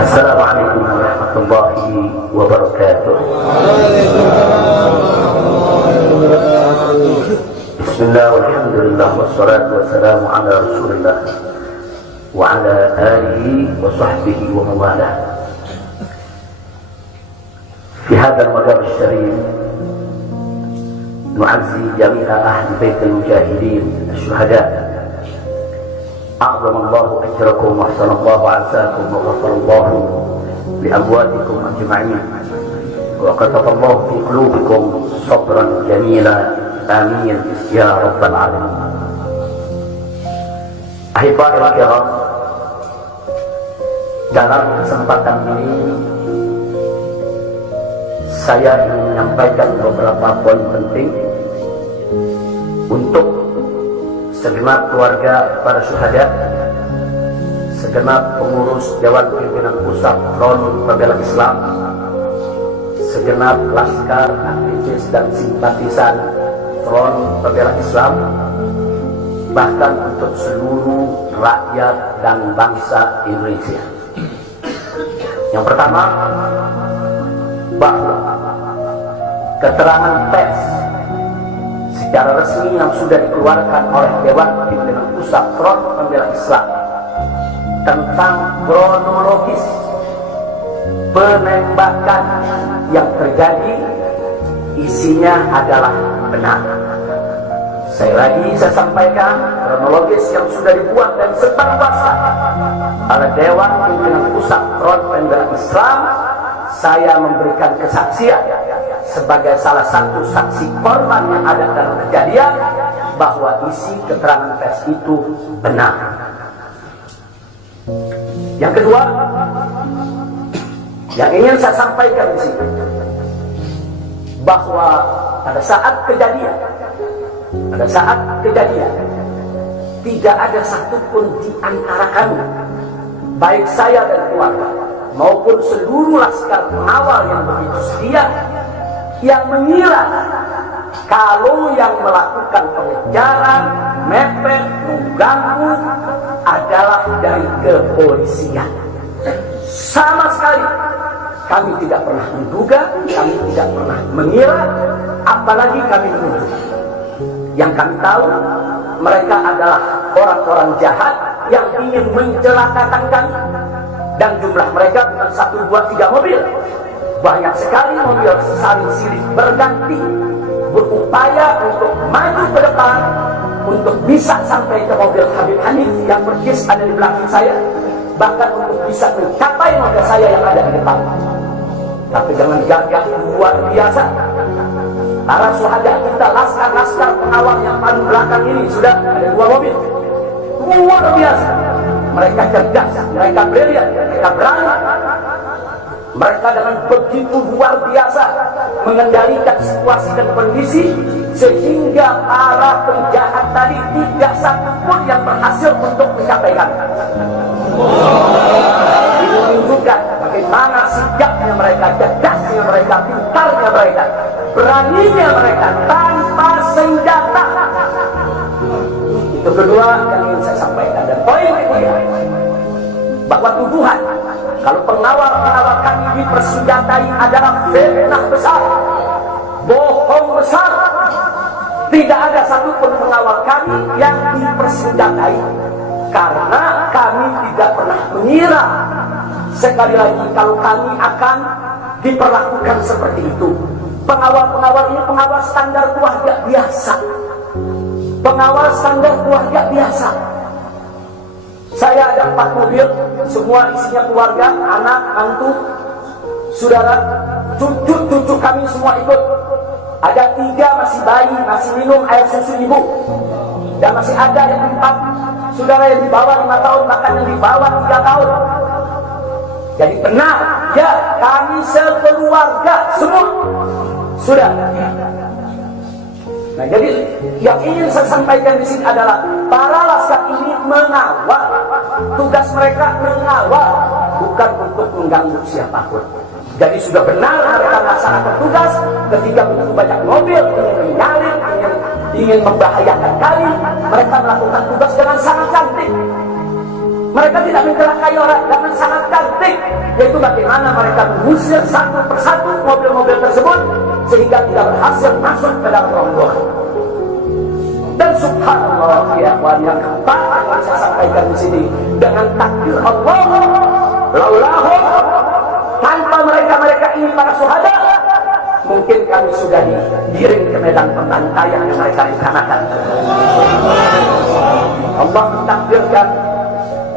Assalamualaikum warahmatullahi wabarakatuh. Bismillah walhamdulillah wassalatu wassalamu ala rasulillah wa ala alihi wa sahbihi wa mawalah. Fi hadzal madar syarif nu'azzi jami'a ahli baitil mujahidin asy-syuhada. أعظم الله أجركم وأحسن الله عساكم وغفر الله لأمواتكم أجمعين وكتب الله في قلوبكم صبرا جميلا آمين يا رب العالمين. Ahibba'i al-kiram, dalam kesempatan ini saya ingin menyampaikan beberapa poin penting untuk segenap keluarga para syuhada, segenap pengurus Dewan Pimpinan Pusat Front Pembela Islam, segenap laskar, aktivis dan simpatisan Front Pembela Islam, bahkan untuk seluruh rakyat dan bangsa Indonesia. Yang pertama, bahwa keterangan pers secara resmi yang sudah dikeluarkan oleh Dewan Pimpinan Pusat Front Pembela Islam tentang kronologis penembakan yang terjadi isinya adalah benar. Saya sampaikan kronologis yang sudah dibuat dan sebarluaskan oleh Dewan Pimpinan Pusat Front Pembela Islam. Saya memberikan kesaksian sebagai salah satu saksi korban yang ada dalam kejadian bahwa isi keterangan pers itu benar. Yang kedua, yang ingin saya sampaikan di sini, bahwa pada saat kejadian tidak ada satupun di antara kami, baik saya dan keluarga maupun seluruh laskar pengawal yang begitu setia, yang mengira kalau yang melakukan pengejaran, mepet, mengganggu adalah dari kepolisian. Sama sekali kami tidak pernah menduga, kami tidak pernah mengira, apalagi kami menuduh. Yang kami tahu, mereka adalah orang-orang jahat yang ingin mencelakakan kami. Dan jumlah mereka bukan 1, 2, 3 mobil. Banyak sekali mobil saling silih berganti, berupaya untuk maju ke depan, untuk bisa sampai ke mobil Habib Hanif yang persis ada di belakang saya, bahkan untuk bisa mencapai mobil saya yang ada di depan. Tapi dengan gagah luar biasa, para syuhada kita, laskar-laskar pengawal yang paling belakang ini sudah ada 2 mobil. Luar biasa. Mereka cerdas, mereka brilian, mereka berani. Mereka dengan begitu luar biasa mengendalikan situasi dan kondisi, sehingga para penjahat tadi tidak satu pun yang berhasil untuk mencapai kami. Ini menunjukkan bagaimana sigapnya mereka, cerdasnya mereka, pintarnya mereka, beraninya mereka tanpa senjata. Itu kedua yang ingin saya sampaikan. Dan poin ketiga, bahwa tuduhan kalau pengawal-pengawal kami dipersenjatai adalah fitnah besar, bohong besar. Tidak ada satupun pengawal kami yang dipersenjatai, karena kami tidak pernah mengira sekali lagi kalau kami akan diperlakukan seperti itu. Pengawal-pengawal ini pengawal standar keluarga biasa, pengawal standar keluarga biasa. Saya ada 4 mobil, semua isinya keluarga, anak, mantu, saudara, cucu kami semua ikut. Ada 3 masih bayi, masih minum air susu ibu, dan masih ada yang 4 saudara yang di bawah 5 tahun, bahkan yang di bawah 3 tahun. Jadi benar, ya, kami sekeluarga semua sudah. Nah, jadi yang ingin saya sampaikan di sini adalah para laskar ini mengawal, tugas mereka mengawal, bukan untuk mengganggu siapapun. Jadi sudah benar mereka melaksanakan tugas ketika begitu banyak mobil ingin menyalip, ingin membahayakan kami. Mereka melakukan tugas dengan sangat cantik. Mereka tidak mencelakai orang dengan sangat cantik, yaitu bagaimana mereka mengusir satu persatu mobil-mobil tersebut sehingga tidak berhasil masuk ke dalam rombongan. Dan subhanallah ya ikhwan, yang keempat yang saya sampaikan di sini, dengan takdir Allah, laulahum, tanpa mereka ini para syuhada, mungkin kami sudah digiring ke medan pembantaian yang mereka rencanakan. Allah mentakdirkan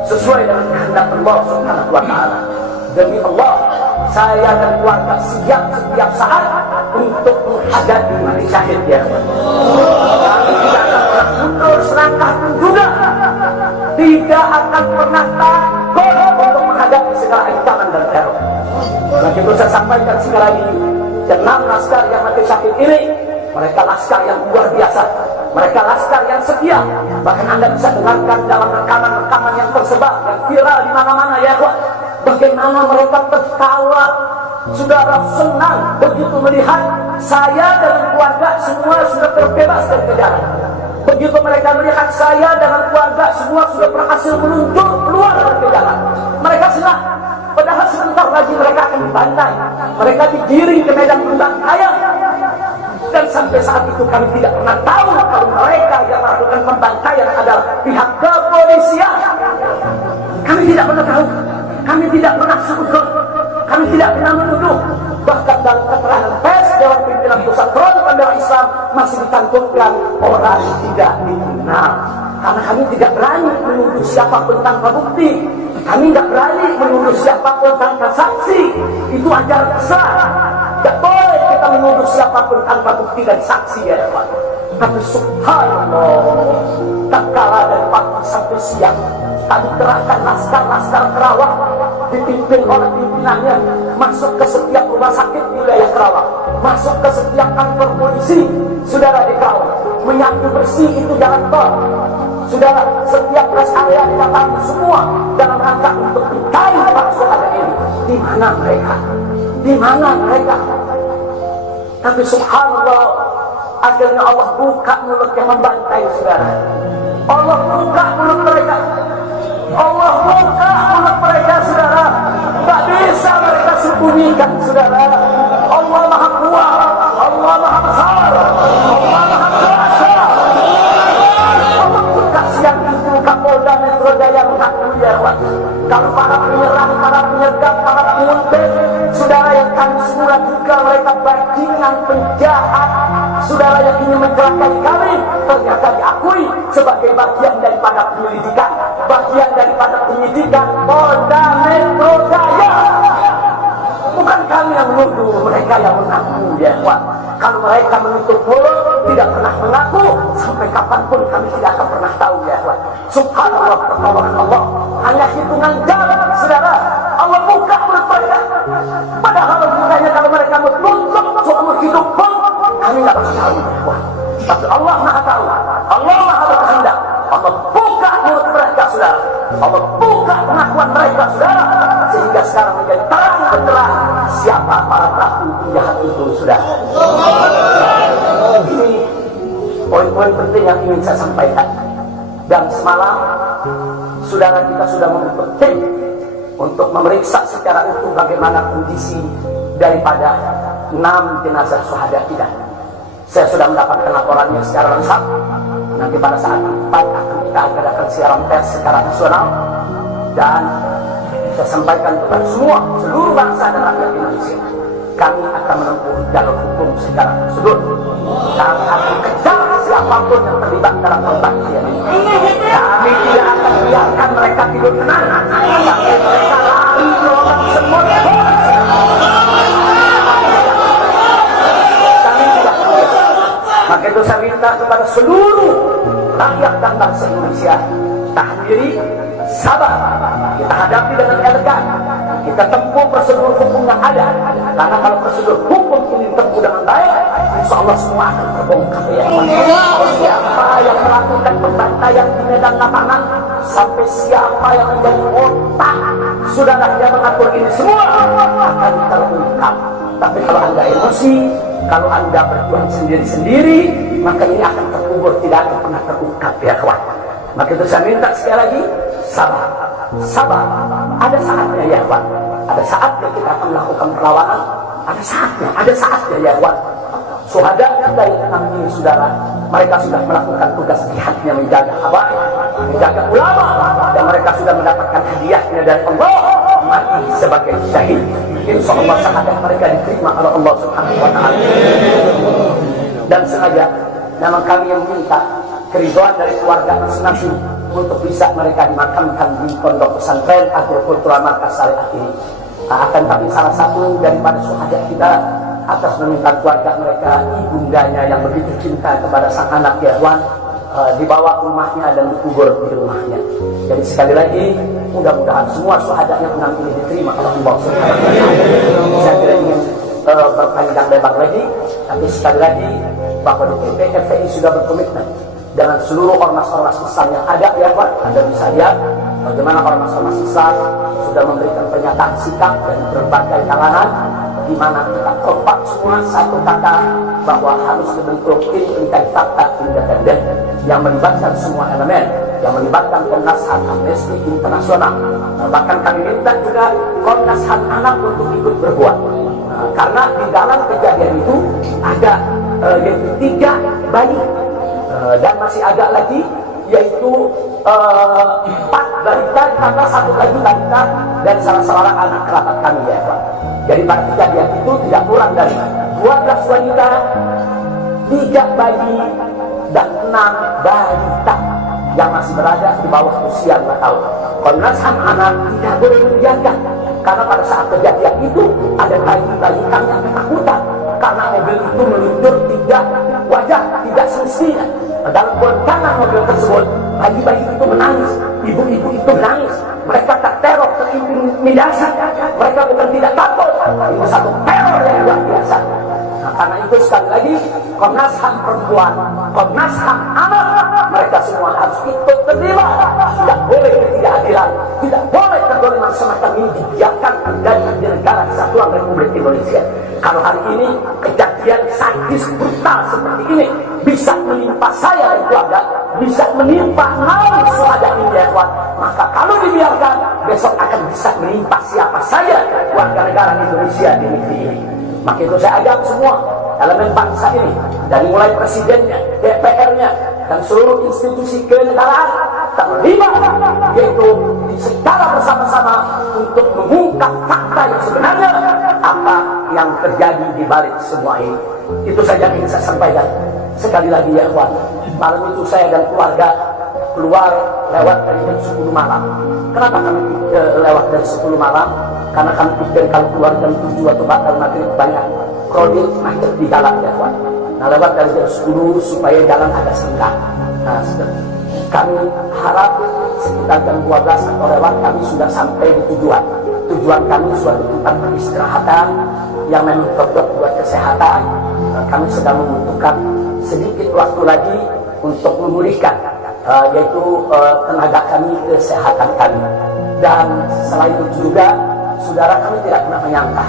sesuai dengan kehendak Allah Subhanahu wa ta'ala. Demi Allah, saya dan keluarga siap setiap saat untuk menghadapi mati syahid ya. Kami tidak akan pernah mundur selangkah pun juga, tidak akan pernah takut untuk menghadapi segala ancaman dan teror. Maka itu saya sampaikan sekali lagi, 6 laskar yang mati syahid ini, mereka laskar yang luar biasa, mereka laskar yang setia. Bahkan Anda bisa dengarkan dalam rekaman-rekaman yang tersebar, yang viral di mana-mana ya ikhwan, bagaimana mereka tertawa, saudara senang begitu melihat saya dan keluarga semua sudah terbebas dari kejaran. Begitu mereka melihat saya dan keluarga semua sudah berhasil meluncur keluar dari kejaran, mereka senang. Padahal sebentar lagi mereka akan dibantai, mereka digiring ke medan pembantaian. Dan sampai saat itu kami tidak pernah tahu kalau mereka yang melakukan pembantaian adalah pihak kepolisian. Kami tidak pernah tahu, kami tidak pernah sudut, kami tidak pernah menuduh. Bahkan dalam keterangan pers Dewan Pimpinan Pusat Front Pembela Islam masih dicantumkan orang tidak dikenal. Karena kami tidak berani menuduh siapapun tanpa bukti, kami tidak berani menuduh siapapun tanpa saksi. Itu ajaran besar. Tidak boleh kita menuduh siapapun tanpa bukti dan saksi ya Pak. Tapi subhanallah, tak kalah dari pagi sampai siang, kami kerahkan laskar-laskar Kerawang dipimpin oleh pimpinannya masuk ke setiap rumah sakit di wilayah Kerawang, masuk ke setiap kantor polisi saudara di Kerawang, menyapu bersih itu jalan tol saudara, setiap rest area didatangi semua dalam rangka untuk mencari para saudara ini. Di mana mereka? Di mana mereka? Tapi subhanallah, akhirnya Allah buka mulut yang membantai saudara. Allah buka mulut mereka. Allah buka mulut mereka saudara. Tak bisa mereka sembunyikan saudara. Allah Maha Kuat, Allah Maha Besar, Allah Maha Kuasa. Allah buka siang itu Kapolda Metro Jaya mengakui ya Pak, kalau para penyerang, para penyergap, para penguntit saudara yang kami semula juga mereka bajingan penjahat, saudara yang ingin mencelakai kami, ternyata diakui sebagai bagian daripada penyelidikan, bagian daripada penyidikan Polda Metro Jaya. Bukan kami yang menuduh, mereka yang mengaku ya Pak. Kalau mereka menutup mulut, tidak pernah mengaku, sampai kapanpun kami tidak akan pernah tahu ya Pak. Subhanallah, pertolongan Allah hanya hitungan jam saudara. Allah buka mulut mereka. Padahal bukannya kalau mereka menutup seumur hidup pun kami tidak pernah tahu ya Pak. Tapi Allah Maha tahu, Allah Maha berkehendak. Allah buka mulut mereka saudara, Allah buka pengakuan mereka saudara, sehingga sekarang menjadi terang benderang siapa para pelaku penjahat itu saudara. Ini poin-poin penting yang ingin saya sampaikan. Dan semalam saudara kita sudah membentuk tim untuk memeriksa secara utuh bagaimana kondisi daripada 6 jenazah syuhada kita. Saya sudah mendapatkan laporannya secara lengkap. Nanti pada saat akan kita adakan siaran pers secara nasional, dan saya sampaikan kepada semua seluruh bangsa dan rakyat Indonesia, kami akan menempuh jalur hukum secara prosedur. Kami akan kejar siapapun yang terlibat dalam pembantaian ini. Kami tidak akan biarkan mereka tidur tenang sampai mereka lari melawan semut. Kami tidak boleh. Maka itu saya minta kepada seluruh rakyat dan bangsa Indonesia, tahan diri, sabar. Kita hadapi dengan elegan, kita tempuh prosedur hukum yang ada. Karena kalau prosedur hukum ini ditempuh dengan baik, insya Allah semua akan terbongkar ya. Siapa yang melakukan pembantaian di medan lapangan, sampai siapa yang menjadi otak saudara yang mengatur ini, semua akan terungkap. Tapi kalau Anda emosi, kalau Anda berjuang sendiri-sendiri, maka ini akan terkubur, tidak akan pernah terungkap ya kawan. Maka itu saya minta sekali lagi, sabar. sabar. Ada saatnya ya Ikhwan. Ada saatnya kita akan melakukan perlawanan. Ada saatnya ya Ikhwan. Syuhada kita yang enam ini saudara, mereka sudah melakukan tugas jihadnya, menjaga habaib, menjaga ulama, dan mereka sudah mendapatkan hadiahnya dari Allah, mati sebagai syahid. Insya Allah syahadat mereka diterima oleh Allah Subhanahu wa Ta'ala. Dan sengaja memang kami yang minta keridhaan dari keluarga masing-masing untuk bisa mereka dimakamkan di pondok pesantren Agrokultural Markas Syariah ini. Akan tapi salah satu daripada syuhada kita atas permintaan keluarga mereka, ibundanya yang begitu cinta kepada sang anak ya Ikhwan, dibawa ke rumahnya dan dikubur di rumahnya. Jadi sekali lagi, mudah-mudahan semua syuhadanya menang ini diterima oleh Allah Subhanahu wa Ta'ala. Saya tidak ingin berpanjang lebar lagi, tapi sekali lagi bahwa DPP FPI sudah berkomitmen dengan seluruh ormas-ormas Islam yang ada ya Ikhwan. Anda bisa lihat bagaimana ormas-ormas Islam sudah memberikan pernyataan sikap dari berbagai kalangan, di mana kita kompak semua satu kata bahwa harus dibentuk tim pencari fakta independen yang melibatkan semua elemen, yang melibatkan Komnas HAM, Amnesty Internasional. Bahkan kami minta juga Komnas HAM anak untuk ikut berbuat, karena di dalam kejadian itu ada yaitu 3 bayi dan masih ada lagi yaitu 4 balita, karena 1 lagi balita dan salah seorang anak kerabat kami ya Pak. Jadi pada kejadian itu tidak kurang dari 12 wanita, 3 bayi dan 6 balita yang masih berada di bawah usia 2 tahun. Komnas HAM anak tidak boleh membiarkan, karena pada saat kejadian itu ada bayi-bayi kami yang ketakutan karena mobil itu meluncur 3 wajah tidak semestinya. Dalam goncangan mobil tersebut, bayi-bayi itu menangis, ibu-ibu itu menangis, mereka terteror, terintimidasi. Mereka bukan tidak takut, ini satu teror yang luar biasa. Nah, karena itu sekali lagi Komnas HAM perempuan, Komnas HAM anak, mereka semua harus ikut terlibat. Tidak boleh ketidakadilan, tidak boleh kezaliman semacam ini dibiarkan terjadi di negara kesatuan Republik Indonesia. Kalau hari ini kejadian sadis brutal seperti ini bisa menimpa saya dan keluarga, bisa menimpa 6 syuhada ini ya Tuhan, maka kalau dibiarkan besok akan bisa menimpa siapa saja warga negara Indonesia di negeri ini. Maka itu saya ajak semua elemen bangsa ini, dari mulai presidennya, DPR-nya, dan seluruh institusi kenegaraan terlibat, yaitu secara bersama-sama untuk mengungkap fakta yang sebenarnya, apa yang terjadi di balik semua ini. Itu saja yang ingin saya sampaikan. Sekali lagi ya Tuhan, malam itu saya dan keluarga keluar lewat dari jam 10 malam. Kenapa kami lewat dari 10 malam? Karena kami pikir kalau keluar jam 7 atau bakal maghrib banyak krodit macet di jalan ya Tuhan. Nah, lewat dari jam 10 supaya jalan agak senggang. Nah, kami harap sekitar jam 12 atau lewat kami sudah sampai di tujuan. Tujuan kami suatu tempat peristirahatan yang memang cocok buat kesehatan. Kami sedang membutuhkan sedikit waktu lagi untuk memulihkan yaitu tenaga kami, kesehatan kami. Dan selain itu juga saudara, kami tidak pernah menyangka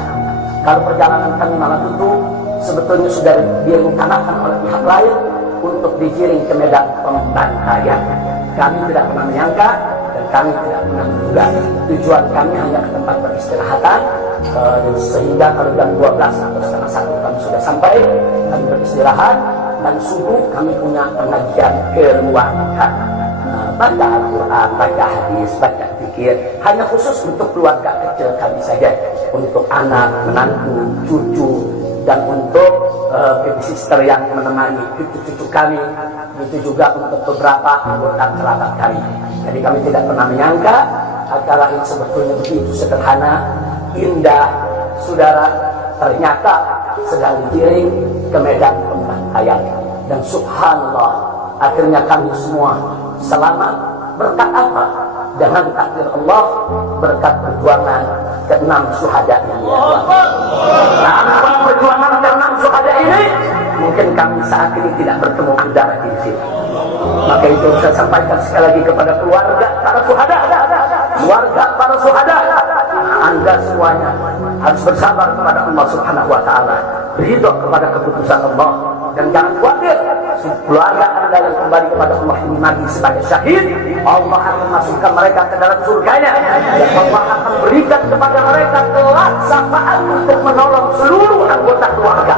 kalau perjalanan kami malam itu sebetulnya sudah direncanakan oleh pihak lain untuk digiring ke medan pembantaian. Kami tidak pernah menyangka dan kami tidak pernah menduga. Tujuan kami hanya ke tempat peristirahatan, sehingga kalau jam 12 atau setengah 1 kami sudah sampai, kami beristirahat, dan subuh kami punya pengajian keluarga, baca Al-Quran, baca hadis, baca zikir, hanya khusus untuk keluarga kecil kami saja, untuk anak, menantu, cucu, dan untuk baby sister yang menemani cucu-cucu kami, itu juga untuk beberapa anggota kerabat kami. Jadi kami tidak pernah menyangka acara ini sebetulnya begitu sederhana, indah, saudara. Ternyata sedang digiring ke medan pembantaian, dan subhanallah akhirnya kami semua selamat. Berkat apa? Dengan takdir Allah, berkat perjuangan ke-6 syuhada ini ya Tuhan. Tanpa perjuangan ke-6 syuhada ini, mungkin kami saat ini tidak bertemu udara di sini. Maka itu saya sampaikan sekali lagi kepada keluarga para syuhada, keluarga para syuhada, Anda semuanya harus bersabar kepada Allah Subhanahu wa Ta'ala, ridho kepada keputusan Allah, dan jangan khawatir keluarga anda yang kembali kepada Allah ini mati sebagai syahid, Allah akan masukkan mereka ke dalam surganya, dan Allah akan berikan kepada mereka kelak syafaat untuk menolong seluruh anggota keluarga.